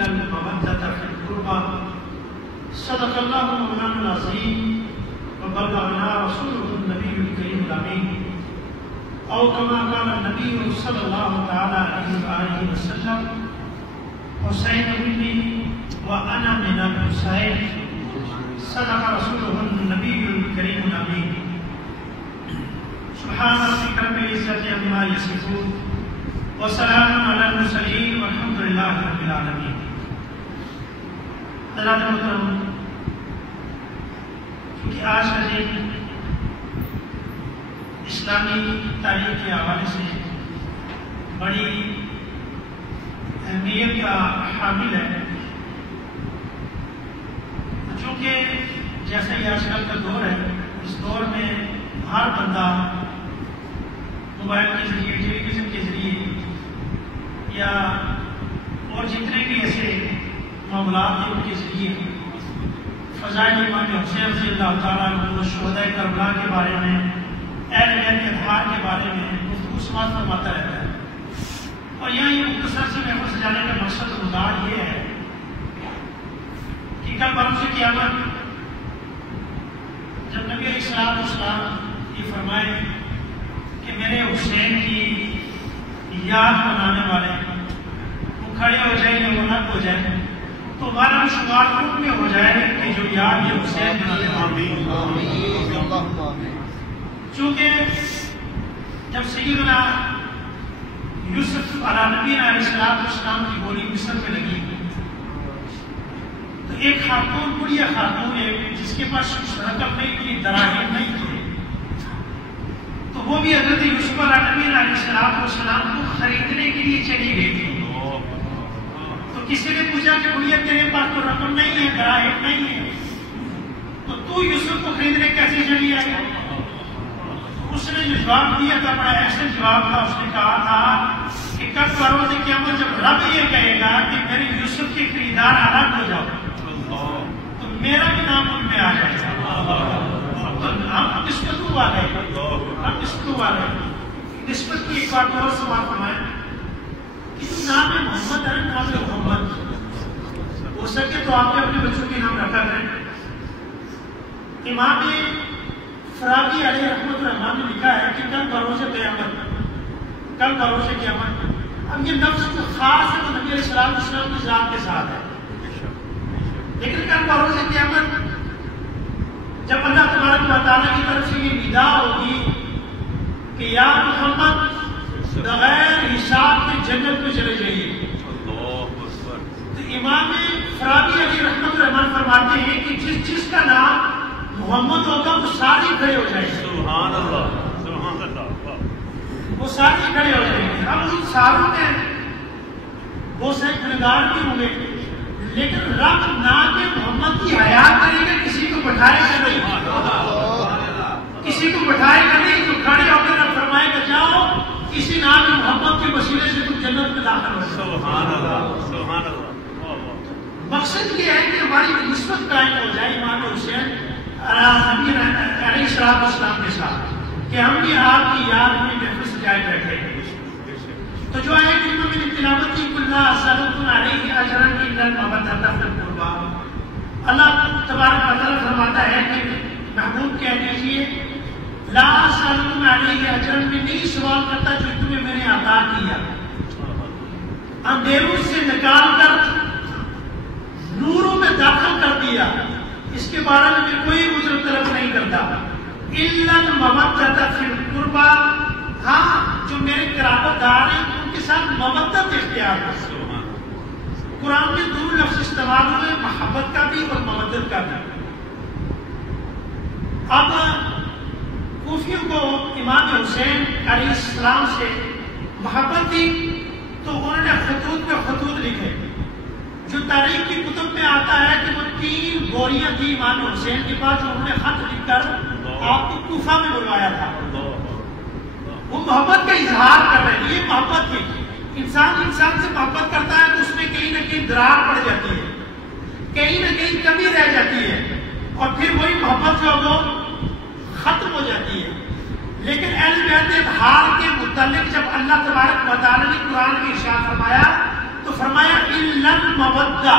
إلا المودة في القربى صدق الله مولانا العظيم وبلغنا رسوله النبي الكريم الأمين أو كما قال النبي صلى الله تعالى عليه وآله وسلم حسين مني وأنا من الحسين صدق رسوله النبي الكريم الأمين سبحان ربك رب العزة عما يصفون وسلام على المرسلين والحمد لله رب العالمين. حضرات محترم، کیونکہ آج کا دن اسلامی تاریخ کے حوالے سے بڑی اہمیت کا حامل ہے، چونکہ جیسا یہ آج کل کا دور ہے، اس دور میں ہر بندہ موبائل کے ذریعے، ٹیلی ویژن کے ذریعے یا اور جتنے بھی ایسے معاملات ہیں ان کے ذریعے فضائل امام حسین رضی اللہ تعالیٰ عنہ، شہداء کربلا کے بارے میں، اہل بیت کے اتحاد کے بارے میں گفتگو سماعت فرماتا رہتا ہے. اور یہاں یہ مختصر سے محفل سجانے کا مقصد مدار یہ ہے کہ کل بروز قیامت جب نبی علیہ السلام یہ فرمائے کہ میرے حسین کی یاد منانے والے وہ کھڑے ہو جائیں یا وہ نک ہو جائیں تو ہمارا شمار خود میں ہو جائے کہ جو یاد یہ حسین منانے والے. چونکہ جب سیدنا یوسف علیہ نبی علیہ السلام کی گولی مصر میں لگی تو ایک خاتون، بڑھیا خاتون ہے جس کے پاس رقم نہیں تھی، دراہم نہیں تھے، تو وہ بھی حضرت یوسف علیہ نبی علیہ السلام کو خریدنے کے لیے چلی گئی تھی. تو کسی نے پوچھا کہ بڑھیا تیرے پاس تو رقم نہیں ہے، دراہم نہیں ہے، تو یوسف کو خریدنے کیسے چلی آئی؟ اس نے جو جواب دیا تھا بڑا ایسا جواب تھا. اس نے کہا تھا کہ کل بروز قیامت جب رب یہ کہے گا کہ میرے یوسف کے خریدار الگ ہو جاؤ تو میرا بھی نام ان میں آ جائے گا. ہم نسبت والے نسبت کی ایک بات اور سوال فرمائیں کہ نام محمد ہے، نام محمد ہو سکے تو آپ نے اپنے بچوں کے نام رکھا کریں. امام فراغی علیہ رحمۃ الرحمٰن نے لکھا ہے کہ کل بروز قیامت اب یہ لفظ جو خاص ہے وہ نبی علیہ السلام کی ذات کے ساتھ ہے، لیکن کل بروز قیامت جب اللہ تبارک و تعالیٰ کی طرف سے یہ ندا ہوگی کہ یا محمد بغیر حساب کے جنت میں چلے جائیے، تو امام فراغی علیہ رحمۃ الرحمٰن فرماتے ہیں کہ جس کا نام محمد ہوگا وہ سارے کھڑے ہو جائیں گے. سبحان اللہ، سبحان اللہ، وہ سارے کھڑے ہو جائیں گے. اب ان ساروں میں وہ سے گنہگار بھی ہوں گے، لیکن رب نام محمد کی حیات کرے گا، کسی کو بٹھائے گا نہیں، کسی کو بٹھائے گا نہیں. تو کھڑے ہو کر رب فرمائے گا جاؤ کسی نام محمد کے وسیلے سے تم جنت میں داخل ہو. سبحان اللہ، سبحان اللہ. مقصد یہ ہے کہ ہماری نسبت قائم ہو جائے امام حسین علیہ السلام کے ساتھ کہ ہم بھی آپ کی یاد میں محفل سجائے بیٹھے ہیں. تو جو آیت کریمہ میں نے تلاوت کی قل لا اسألکم علیہ اجرا الا المودۃ فی القربى، اللہ تبارک و تعالیٰ فرماتا ہے کہ محبوب کہہ دیجیے لا اسألکم علیہ اجرا، میں نہیں سوال کرتا جو تمہیں میں نے عطا کیا، اندھیروں سے نکال کر نوروں میں داخل کر دیا، اس کے بارے میں کوئی اجرت طلب نہیں کرتا. الا المودۃ فی القربى، ہاں جو میرے قرابت دار ہیں ان کے ساتھ مودت اختیار ہے. قرآن میں دو لفظ استعمال ہوئے، محبت کا بھی اور مودت کا بھی. اب کوفیوں کو امام حسین علیہ السلام سے محبت تھی تو انہوں نے خطوط پہ خطوط لکھے. جو تاریخ کی کتب میں آتا ہے کہ وہ 3 گوریاں تھی امام حسین کے پاس، انہوں نے خط لکھ کر آپ کو کوفہ میں بلوایا تھا. وہ محبت کا اظہار کر رہے ہیں. یہ محبت تھی. انسان سے محبت کرتا ہے تو اس میں کہیں نہ کہیں درار پڑ جاتی ہے، کہیں نہ کہیں کمی رہ جاتی ہے، اور پھر وہی محبت جو وہ ختم ہو جاتی ہے. لیکن اہل بیت اطہار کے متعلق جب اللہ تبارک و تعالیٰ نے قرآن میں ارشاد فرمایا تو تو فرمایا الا المودہ،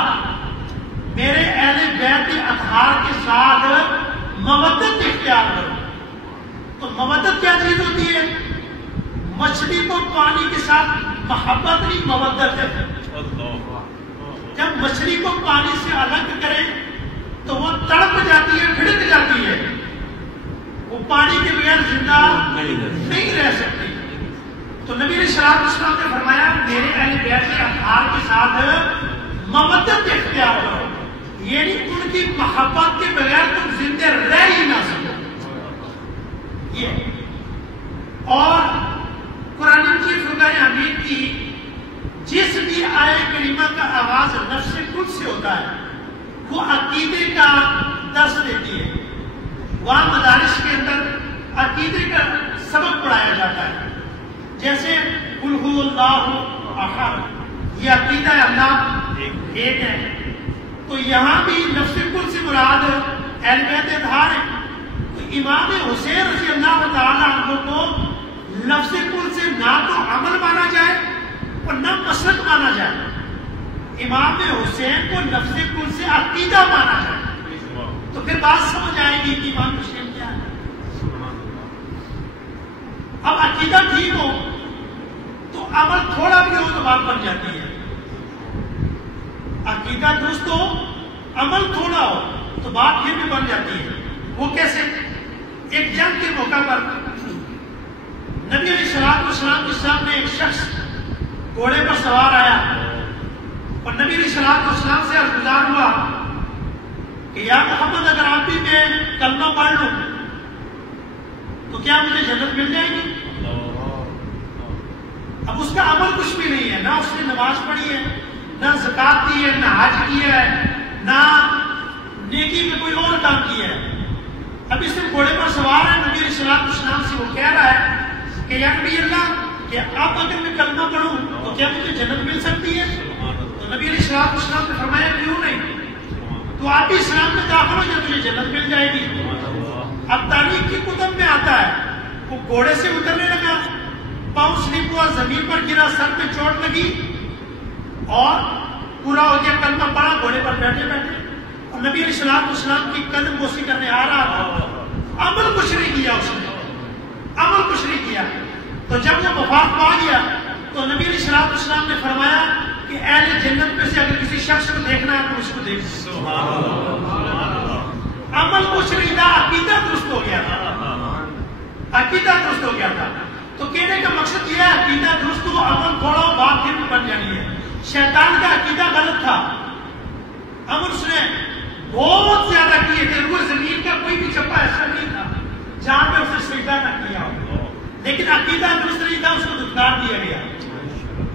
میرے اہل بیت اطہار کے ساتھ مودت اختیار کرو۔ تو مودت کیا چیز ہوتی ہے؟ مچھلی کو پانی کے ساتھ محبت نہیں، مودت ہے۔ جب مچھلی کو پانی سے الگ کریں تو وہ تڑپ جاتی ہے، بھڑک جاتی ہے، وہ پانی کے بغیر زندہ نہیں رہ سکتی۔ تو نبی علیہ السلام نے فرمایا میرے اہل بیت اطہار کے ساتھ مودت اختیار کرو، یعنی ان کی محبت کے بغیر تم زندہ رہ ہی نہ سکو۔ یہ اور قرآن کی فرقان حمید کی جس بھی آیت کریمہ کا آغاز نفس قدس سے ہوتا ہے وہ عقیدے کا درس دیتی ہے۔ وہاں مدارس کے اندر عقیدے کا سبق پڑھایا جاتا ہے، جیسے قل هو اللہ احد، یہ عقیدہ اللہ ایک ہے۔ تو یہاں بھی نفس قدس سے مراد اہل بیت اطہار ہے۔ تو امام حسین رضی اللہ تعالیٰ عنہ کو لفظ قدس سے نہ تو عمل مانا جائے اور نہ مسلک مانا جائے، امام حسین کو لفظ قدس سے عقیدہ مانا جائے، تو پھر بات سمجھ آئے گی کہ امام حسین کیا ہے۔ اب عقیدہ ٹھیک ہو تو عمل تھوڑا بھی ہو تو بات بن جاتی ہے، عقیدہ درست ہو عمل تھوڑا ہو تو بات یہ بھی بن جاتی ہے۔ وہ کیسے؟ ایک جنگ کے موقع پر نبی علیہ السلام کے سامنے ایک شخص گھوڑے پر سوار آیا اور نبی علیہ السلام سے عرض گزار ہوا کہ یا محمد اگر آپ بھی میں کلمہ پڑھ لوں تو کیا مجھے جنت مل جائے گی؟ اب اس کا عمل کچھ بھی نہیں ہے، نہ اس نے نماز پڑھی ہے، نہ زکات دی ہے، نہ حج کیا ہے، نہ نیکی میں کوئی اور کام کیا ہے۔ اب اس نے گھوڑے پر سوار ہے، نبی علیہ السلام سے وہ کہہ رہا ہے کہ یا نبی اللہ کہ اب اگر میں کلمہ پڑھوں تو کیا مجھے جنت مل سکتی ہے؟ تو نبی علیہ السلام نے فرمایا کیوں نہیں، تو آپ بھی اسلام میں داخل ہو جائے تجھے جنت مل جائے گی۔ اب تاریخ کی کتب میں آتا ہے وہ گھوڑے سے اترنے لگا، پاؤں سلپ ہوا، زمین پر گرا، سر پہ چوٹ لگی اور پورا ہو گیا، کلمہ پڑھا گھوڑے پر بیٹھے بیٹھے، اور نبی علیہ السلام کی قدم بوسی کرنے آ رہا تھا، عمل کچھ نہیں کیا، اس نے عمل کچھ نہیں کیا۔ تو جب وہ وفات پا گیا تو نبی علیہ السلام نے فرمایا کہ اہل جنت میں سے اگر کسی شخص کو دیکھنا ہے تو اس کو دیکھ۔ عمل کچھ نہیں تھا، عقیدہ درست ہو گیا تھا، عقیدہ درست ہو گیا تھا۔ تو کہنے کا مقصد یہ ہے عقیدہ درست ہو، عمل تھوڑا ہو، بات پھر بن جانی ہے۔ شیطان کا عقیدہ غلط تھا، عمل اس نے بہت زیادہ کیے تھے، وہ زمین کا کوئی بھی چپا ایسا نہیں تھا جہاں پہ اسے سجدہ نہ کیا ہو، لیکن عقیدہ درست نہیں تھا، اس کو دھتکار دیا گیا،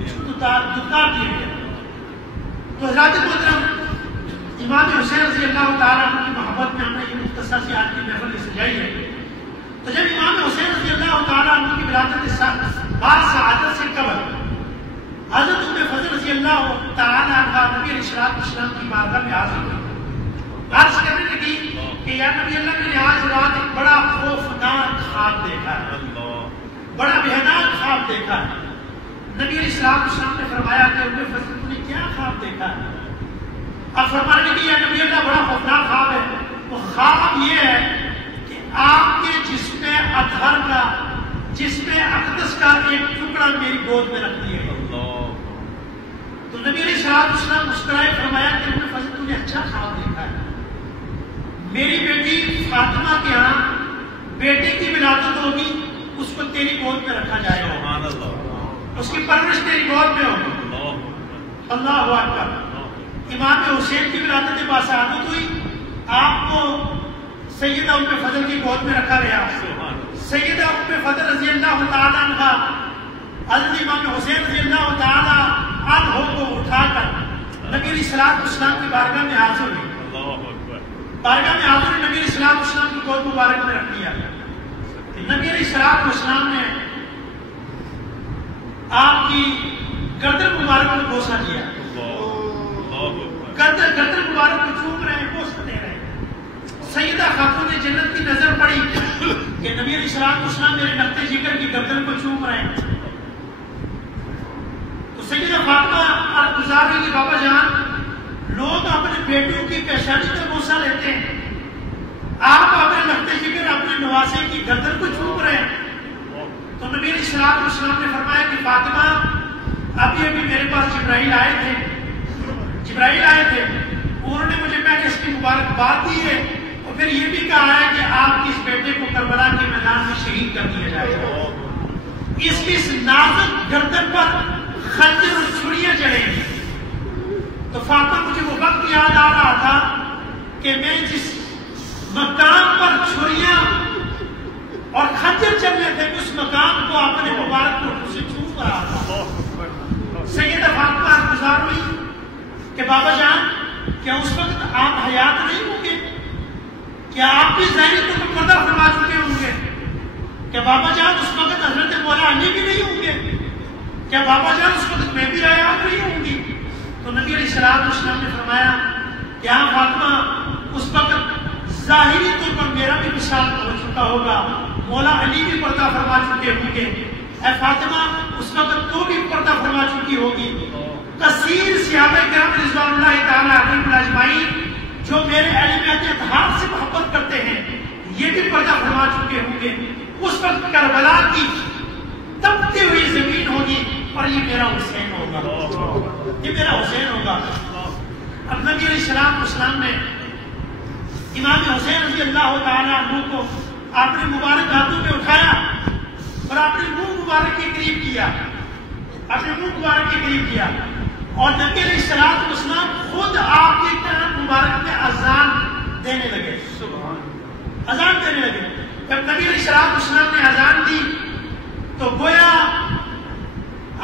اس کو دھتکار دیا گیا۔ تو حضرات محترم، امام حسین رضی اللہ تعالیٰ عنہ کی محبت میں ہم نے یہ مختصر سی آج کی محفل سجائی ہے۔ تو جب امام حسین رضی اللہ تعالیٰ عنہ کی ولادت بعد سعادت سے قبل حضرت ام فضل رضی اللہ تعالیٰ عنہ نبی علیہ السلام کی بارگاہ میں حاضر ہوئی، عرض کرنے لگی کہ یا نبی اللہ میں نے آج رات ایک بڑا خوفناک خواب دیکھا ہے، بڑا بھیانک خواب دیکھا ہے۔ نبی علیہ السلام نے فرمایا کہ ام فضل تم نے کیا خواب دیکھا ہے؟ اب فرمانے لگی یا نبی اللہ بڑا خوفناک خواب ہے، وہ خواب یہ ہے کہ آپ کے جسم اطہر کا، جسم اقدس کا ایک ٹکڑا میری گود میں رکھ دیا گیا۔ تو نبی علیہ السلام مسکرائے، فرمایا کہ ام فضل تم نے اچھا خواب دیکھا ہے، میری بیٹی فاطمہ کے ہاں بیٹے کی ولادت ہوگی، اس کو تیری گود میں رکھا جائے گا، اس کی پرورش تیری گود میں ہوگی۔ اللہ اکبر۔ امام حسین کی ولادت باسعادت ہوئی، آپ کو سیدہ ام فضل کی گود میں رکھا گیا۔ سیدہ ام فضل رضی اللہ تعالیٰ عنہ حضرت امام حسین رضی اللہ تعالیٰ عنہ کو اٹھا کر نبی علیہ السلام کی بارگاہ میں حاضر ہوئی، بارگاہ میں حاضر ہوئی، نبی علیہ السلام کی گود مبارک میں رکھ دیا۔ نبی علیہ السلام نے آپ کی گردن مبارک میں بوسہ دیا، گردن مبارک کو چوم رہے ہیں، بوسہ دے رہے ہیں۔ سیدہ خاتون جنت کی نظر پڑی کہ نبی علیہ السلام میرے نقطۂ جگر کی گردن کو چوم رہے ہیں، تو سیدہ فاطمہ آپ گزار رہی بابا جان لوگ اپنے بیٹوں کی پیشانی پر بوسہ لیتے ہیں، آپ اپنے لگتے جگر اپنے نواسے کی گردن کو چھوپ رہے ہیں۔ تو نبی علیہ السلام نے فرمایا کہ فاطمہ ابھی میرے پاس جبرائیل آئے تھے، انہوں نے مجھے پہلے اس کی مبارکباد دی ہے اور پھر یہ بھی کہا ہے کہ آپ کے اس بیٹے کو کربلا کے میدان میں شہید کر دیا جائے گا۔ اس کی اس نازک گردن پر خنجر اور چھریاں چڑھیں گی۔ تو فاطمہ مجھے وہ وقت یاد آ رہا تھا کہ میں جس مقام پر چھریاں اور خنجر چلنے تھے اس مقام کو اپنے مبارک کو سے چھو رہا تھا۔ سیدہ فاطمہ گزار ہوئی کہ بابا جان کیا اس وقت آپ حیات نہیں ہوں گے؟ کیا آپ بھی ظاہری طور پر پردہ فرما چکے ہوں گے؟ کیا بابا جان اس وقت حضرت مولا علی بھی نہیں ہوں گے؟ کیا بابا جان اس وقت میں بھی حیات نہیں ہوں گی؟ تو نبی علیہ السلام نے فرمایا کہ ہاں فاطمہ اس وقت ظاہری طور پر میرا بھی وصال ہو چکا ہوگا، مولا علی بھی پردہ فرما چکے ہوں گے، اے فاطمہ اس وقت تو بھی پردہ فرما چکی ہوگی۔ کثیر صحابہ کرام رضوان اللہ تعالی علیہم اجمعین جو میرے اہل بیت اطہار سے محبت کرتے ہیں یہ بھی پردہ فرما چکے ہوں گے۔ اس وقت کربلا کی تپتی ہوئی زمین ہوگی اور یہ میرا حسین ہوگا، یہ میرا حسین ہوگا۔ اب نبی علیہ السلام نے امام حسین رضی اللہ تعالی عنہ کو اپنے مبارک ہاتھوں میں اٹھایا اور اپنے منہ مبارک کے قریب کیا، اپنے منہ مبارک کے قریب کیا اور نبی علیہ السلام خود آپ کے کان مبارک میں اذان دینے لگے، اذان دینے لگے۔ جب نبی علیہ السلام نے اذان دی تو گویا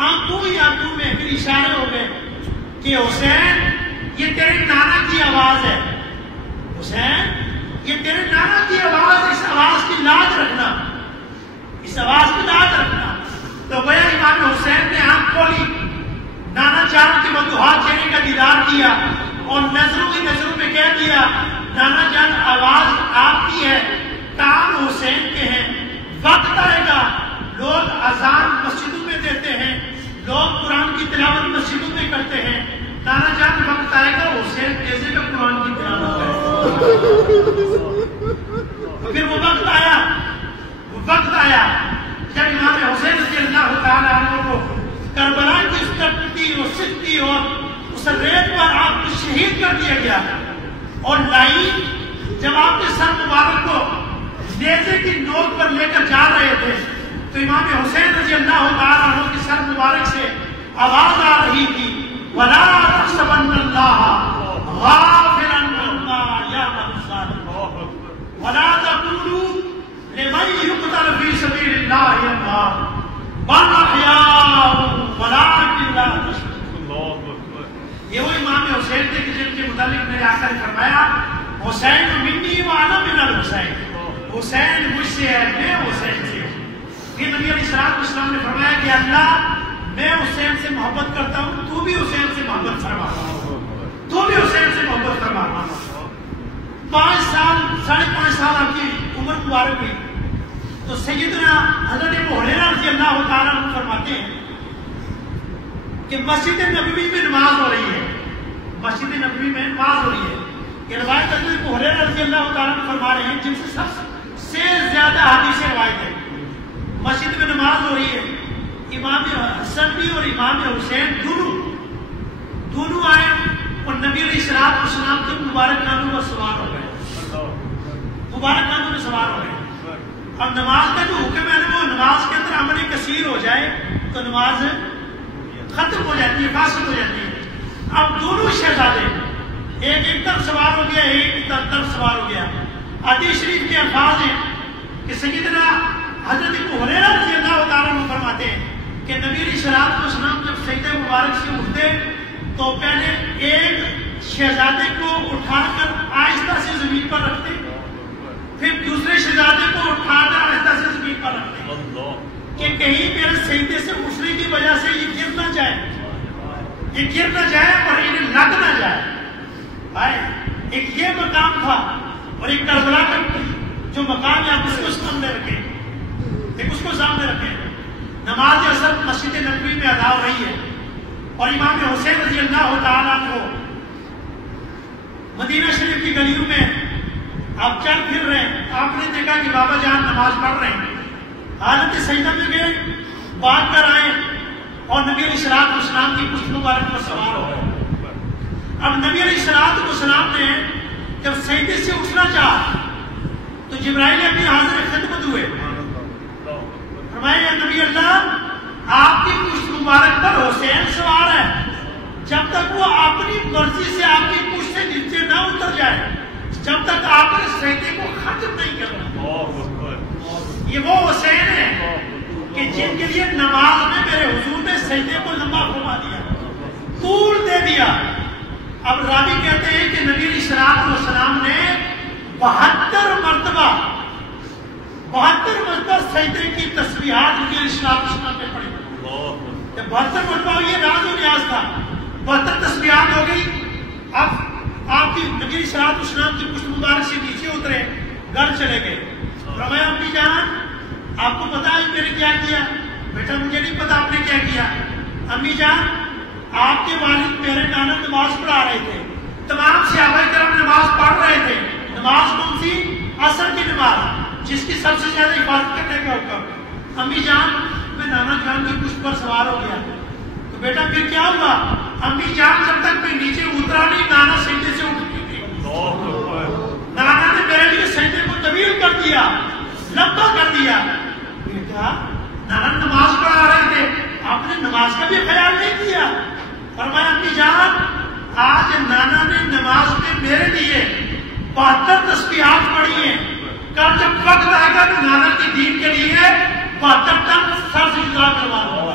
آنکھوں ہی آنکھوں میں پھر اشارے ہو گئے کہ حسین یہ تیرے نانا کی آواز ہے، حسین یہ تیرے نانا کی آواز، اس آواز کی لاج رکھنا، اس آواز کی لاج رکھنا۔ تو گویا امام حسین نے آنکھ کھولی، نانا جان کے وجوہات چہرے کا دیدار کیا اور نظروں کی نظروں میں کہہ دیا نانا جان آواز آپ کی ہے، کام حسین کے ہیں، وقت آئے گا لوگ اذان مسجدوں میں دیتے ہیں، لوگ قرآن کی تلاوت مسجدوں میں کرتے ہیں، نانا جان وقت آئے گا حسین کیسے میں قرآن کی تلاوت کرے۔ پھر وہ وقت آیا جب امام حسین رضی اللہ تعالیٰ عنہ کو کربلا کی اس تپتی اور سکتی اور اس ریت پر آپ کو شہید کر دیا گیا اور لائن جب آپ کے سر مبارک کو نیزے کی نوک پر لے کر جا رہے تھے تو امام حسین رضی اللہ تعالیٰ عنہ کے سر مبارک سے آواز آ رہی تھی وَلَا تَحْسَبَنَّ اللَّهَ غَافِلًا عَمَّا يَعْمَلُ الظَّالِمُونَ وَلَا تَقُولُوا لِمَن يُقْتَلُ فِي سَبِيلِ اللَّهِ أَمْوَاتٌ بَلْ أَحْيَاءٌ وَلَٰكِن لَّا تَشْعُرُونَ۔ یہ وہ امام حسین تھے کہ جن کے متعلق میرے آقا نے فرمایا حسین منی وَأَنَا مِنَ الْحُسَيْنِ، حسین مجھ سے ہے میں حسین سے ہوں۔ یہ نبی علیہ السلام نے فرمایا کہ اللہ میں حسین سے محبت کرتا ہوں، تو بھی حسین سے محبت فرما، تو بھی حسین سے محبت فرما۔ 5 سال 5.5 سال آپ کی عمر مبارک ہوئی تو سیدنا حضرت ابو ہریرہ رضی اللہ تعالیٰ عنہ فرماتے ہیں کہ مسجد نبوی میں نماز ہو رہی ہے، مسجد نبوی میں نماز ہو رہی ہے۔ یہ روایت حضرت ابو ہریرہ رضی اللہ تعالیٰ عنہ فرما رہے ہیں جن سے سب سے زیادہ حدیث روایت ہے۔ مسجد میں نماز ہو رہی ہے، امام حسن بھی اور امام حسین دونوں آئے اور نبی علیہ السلام کے مبارک کانوں پر سوار ہو گئے، مبارک کانوں میں سوار ہو گئے۔ اب نماز کا جو حکم ہے وہ نماز کے اندر عمل کثیر ہو جائے تو نماز ختم ہو جاتی ہے، فاسد ہو جاتی ہے۔ اب دونوں شہزادے ایک طرف سوار ہو گیا، ایک طرف سوار ہو گیا۔ حدیث شریف کے الفاظ ہیں کہ سیدنا حضرت ابو ہریرہ رضی اللہ تعالیٰ عنہ فرماتے ہیں کہ نبی علیہ السلام جب سجدہ مبارک سے اٹھتے تو پہلے ایک شہزادے کو اٹھا کر آہستہ سے زمین پر رکھتے، پھر دوسرے شہزادے کو اٹھا کر آہستہ سے زمین پر رکھتے کہ کہیں میرے سجدے سے اٹھنے کی وجہ سے یہ گر نہ جائے، یہ گر نہ جائے اور انہیں لگ نہ جائے۔ ایک یہ مقام تھا اور ایک کربلا کا جو مقام ہے آپ اس کو سامنے رکھیں، ایک اس کو سامنے رکھیں۔ نماز اثر مسجد نبوی میں ادا ہو رہی ہے، اور امام حسین رضی اللہ تعالیٰ کو مدینہ شریف کی گلیوں میں آپ چل پھر رہے ہیں، آپ نے دیکھا کہ بابا جان نماز پڑھ رہے ہیں، حالت سجدہ میں گئے، بات کر آئے اور نبی علیہ السلام کی پشت مبارک پر سوار ہو گئے۔ اب نبی علیہ السلام نے جب سجدے سے اٹھنا چاہا تو جبرائیل اپنی حاضر خدمت ہوئے، فرمایا یا نبی اللہ، آپ کی پشت مبارک پر حسین سوار ہے، جب تک وہ اپنی مرضی سے آپ کی پشت سے نیچے نہ اتر جائے، جب تک آپ نے سجدے کو ختم نہیں کرنا۔ یہ وہ حسین ہے کہ جن کے لیے نماز میں میرے حضور نے سجدے کو لمبا فرما دیا، طول دے دیا۔ اب راوی کہتے ہیں کہ نبی علیہ السلام نے 72 مرتبہ سجدے کی تسبیحات نبی علیہ السلام نے پڑھی۔ جب 72 مرتبہ یہ راز و نیاز تھا، 72 تسبیحات ہو گئی۔ اب آپ کی نبی علیہ السلام کی پشت مبارک سے نیچے اترے، گھر چلے گئے۔ فرمایا امی جان، آپ کو پتا ہے میں نے کیا کیا؟ بیٹا مجھے نہیں پتا آپ نے کیا کیا۔ امی جان، آپ کے والد میرے نانا نماز پڑھا رہے تھے، تمام صحابہ کرام نماز پڑھ رہے تھے۔ نماز کون سی؟ عصر کی نماز، جس کی سب سے زیادہ حفاظت کرنے کا حکم۔ امی جان، میں نانا جان کی پشت پر سوار ہو گیا۔ تو بیٹا پھر کیا ہوا؟ امی جان، جب تک میں نیچے اترا نہیں، نانا سجدے سے اٹھ گئی تھی۔ نانا نے میرے لیے سجدے کو طویل کر دیا، لمبا کر دیا۔ بیٹا، نانا نماز پڑھا رہے تھے، آپ نے نماز کا بھی خیال نہیں کیا۔ فرمایا امی جان، آج نانا نے نماز میں میرے لیے 72 تسبیحات پڑھی ہیں، کل جب وقت آئے گا تو نانا کی دین کے لیے 72 ٹن سر سے جدا کروا دوں گا۔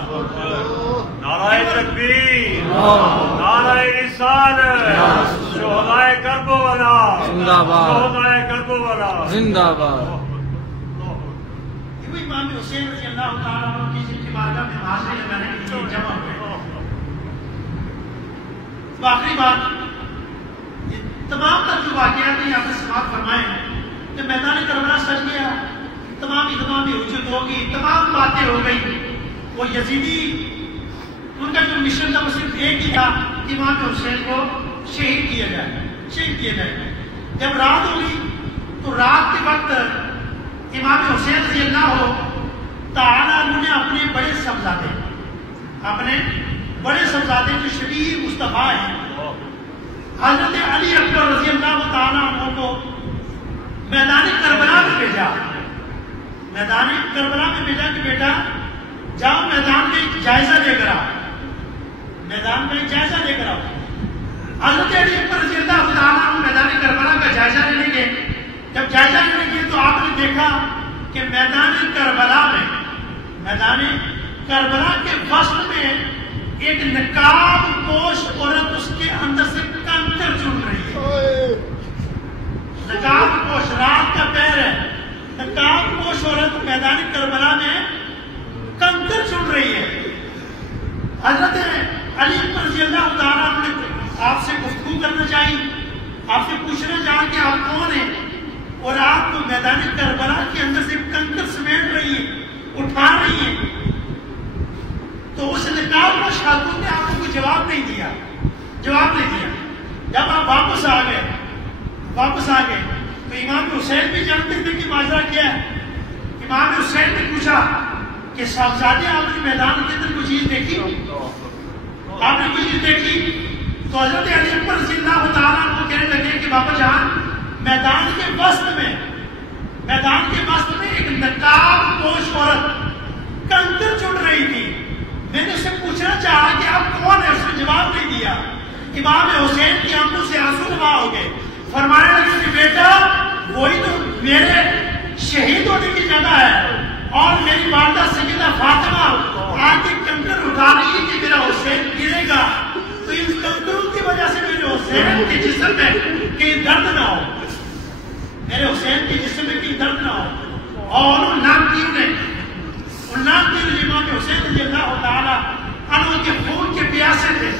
نعرہ تکبیر، نعرہ رسالت، شہدائے کربلا زندہ باد، شہدائے کربلا زندہ باد۔ یہ امام حسین رضی اللہ تعالیٰ عنہ کی جن کی بارگاہ میں حاضری لگانے کے لیے جمع ہوئے۔ آخری بات، یہ تمام تر جو واقعات ہیں آپ نے سماعت فرمائے ہیں کہ میدان کربلا سج گیا، تمام اتمام حجت ہوگی، تمام باتیں ہو گئی۔ وہ یزیدی، ان کا جو مشن تھا وہ صرف ایک ہی تھا کہ امام حسین کو شہید کیا جائے۔ جب رات ہوگی تو رات کے وقت امام حسین رضی اللہ تعالیٰ نے اپنے بڑے صاحبزادے جو شبیر مصطفیٰ ہیں، حضرت علی اکبر رضی اللہ تعالیٰ عنہ کو میدان کربلا میں بھیجا کہ بیٹا جاؤ میدان میں ایک جائزہ لے کر آؤ۔ حضرت علی اکبر رضی اللہ تعالیٰ عنہ میدان کربلا کا جائزہ لینے گئے۔ جب جائزہ لینے گئے تو آپ نے دیکھا کہ میدان کربلا کے وسط میں ایک نقاب پوش عورت اس کے اندر سے کنکر چن رہی ہے۔ نقاب پوش، رات کا پہر ہے، نقاب پوش عورت میدان کربلا میں کنکر چن رہی ہے۔ حضرت علی رضی اللہ تعالیٰ عنہ نے آپ سے گفتگو کرنا چاہیے، آپ سے پوچھنا چاہیے کہ آپ کون ہیں اور آپ کو میدان کربلا کے اندر سے کنکر سمیٹ رہی ہیں، اٹھا رہی ہیں۔ تو اس نقاب پوش خاتون نے آپ کو کوئی جواب نہیں دیا۔ جب آپ واپس آ گئے تو امام حسین بھی جانتے تھے کہ ماجرا کیا ہے۔ امام حسین نے پوچھا کہ صاحبزادے آپ نے میدان کے اندر کوئی چیز دیکھی؟ تو حضرت علی اکبر رضی اللہ تعالیٰ عنہ کہنے لگے کہ بابا جان، میدان کے وسط میں ایک نقاب پوش عورت کنکر چن رہی تھی۔ میں نے اسے پوچھنا چاہا کہ آپ کون ہیں، اس نے جواب نہیں دیا۔ امام حسین کی آنکھوں سے آنسو نما ہو گئے، فرمانے لگے کہ بیٹا وہی تو میرے شہید ہونے کی جگہ ہے، اور میری والدہ سیدہ فاطمہ آ کے کنکر اٹھا رہی ہے کہ میرا حسین گرے گا، تو ان کنکروں کی وجہ سے میرے حسین کے جسم میں کہیں درد نہ ہو، اور ان نامتیر نے امام حسین رضی اللہ تعالیٰ عنہ کے خون کے پیاسے تھے،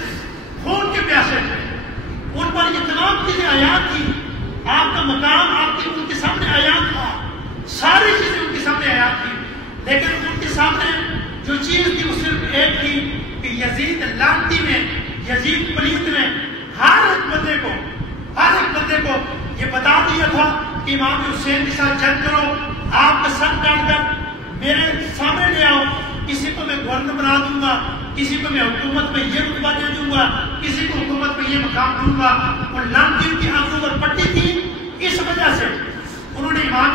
ان پر یہ تمام چیزیں عیان تھی، آپ کا مقام آپ کی ان کے سامنے عیان تھا، ساری چیزیں ان کے سامنے عیان تھی، لیکن ان کے سامنے جو چیز تھی وہ صرف ایک تھی کہ یزید لعنتی نے، یزید پلیت نے ہر ایک بندے کو یہ بتا دیا تھا کہ امام حسین کے ساتھ جنگ کرو، آپ کا سر کاٹ کر میرے سامنے لے آؤ، کسی کو میں گورنر بنا دوں گا، کسی کو میں حکومت میں یہ رتبہ دے دوں گا، کسی کو حکومت میں یہ مقام دوں گا. اور لعنتیوں کی آنکھوں پر پٹی تھی، اس وجہ سے انہوں نے امام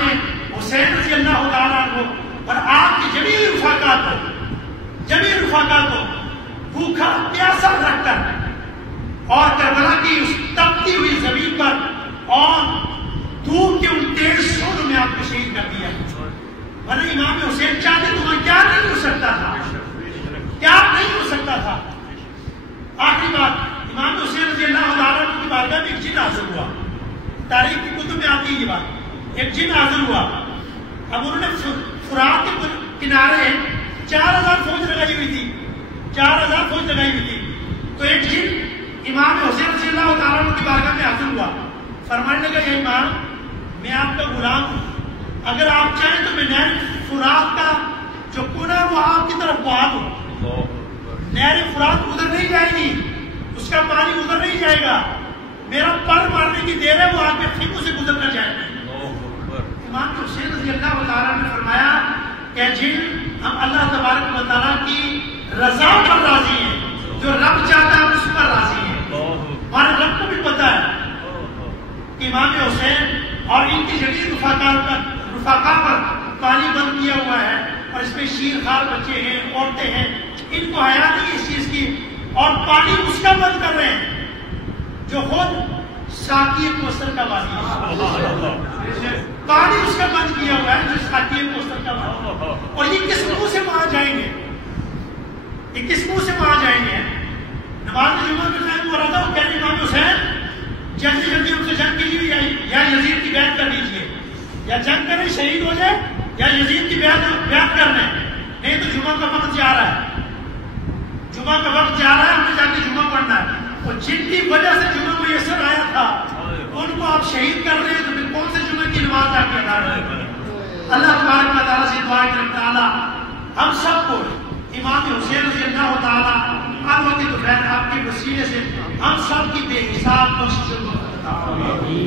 حسین رضی اللہ تعالیٰ عنہ اور آپ کی جمیع رفاقہ کو بھوکا پیاسا رکھ کر اور کربلا کی اس تپتی ہوئی زمین پر اور دھوپ کے ان تیز شعلوں میں آپ کو شہید کر دیا. ورنہ امام حسین چاہتے تو کیا نہیں ہو سکتا تھا. آخری بات، امام حسین رضی اللہ تعالیٰ عنہ کی بارگاہ میں ایک جن حاضر ہوا. تاریخ کی کتب میں آتی ہے یہ بات. ایک جن حاضر ہوا. اب انہوں نے فرات کے کنارے 4000 فوج لگائی ہوئی تھی. تو ایک جن امام حسین رضی اللہ تعالیٰ عنہ کی بارگاہ میں حاضر ہوا. فرمانے لگا، یا امام، میں آپ کا غلام ہوں، اگر آپ چاہیں تو میں نہر فرات کا جو کنہ ہے وہ آپ کی طرف بہا دوں. نہر فرات ادھر نہیں جائے گی، اس کا پانی ادھر نہیں جائے گا، میرا پر مارنے کی دیر ہے، وہ آپ کے فیکوں سے گزر کر جائے گا. امام حسین رضی اللہ تعالیٰ نے فرمایا کہ جن ہم اللہ تبارک و تعالیٰ کی رضا پر راضی ہیں، جو رب چاہتا ہے اس پر راضی ہیں. ہمارے رب کو بھی پتا ہے کہ امام حسین اور ان کی جدید رفاقہ پر پانی بند کیا ہوا ہے، اور اس میں شیر خار بچے ہیں، عورتیں ہیں، ان کو حیا نہیں اس چیز کی، اور پانی اس کا بند کر رہے ہیں جو خود ساقی کوثر کا وادی ہے. پانی اس کا بند کیا ہوا ہے جو ساقی کوثر کا وادی ہے. اور یہ کس منہ سے وہاں جائیں گے؟ نماز جمعہ میں قائم ہو رہا تھا، وہ کہہ رہے امام حسین جلدی ہم سے جنگ کیجیے، یا یزید کی بیعت کر لیجیے، یا جنگ کریں شہید ہو جائے، یا یزید کی بیعت کر لیں، نہیں تو جمعہ کا وقت جا رہا ہے، ہم نے جا کے جمعہ پڑھنا ہے. اور جن کی وجہ سے جمعہ میسر آیا تھا ان کو آپ شہید کر رہے ہیں، تو پھر کون سے جمعہ کی نماز آ کے ادا رہے ہیں؟ اللہ تبارک و تعالیٰ سے دعا کرتا تعالیٰ ہم سب کو امام حسین رضی اللہ تعالیٰ عنہ کی دوپہر آپ کے وسیلے سے ہم سب کی بے حساب بخشش عطا فرمائے.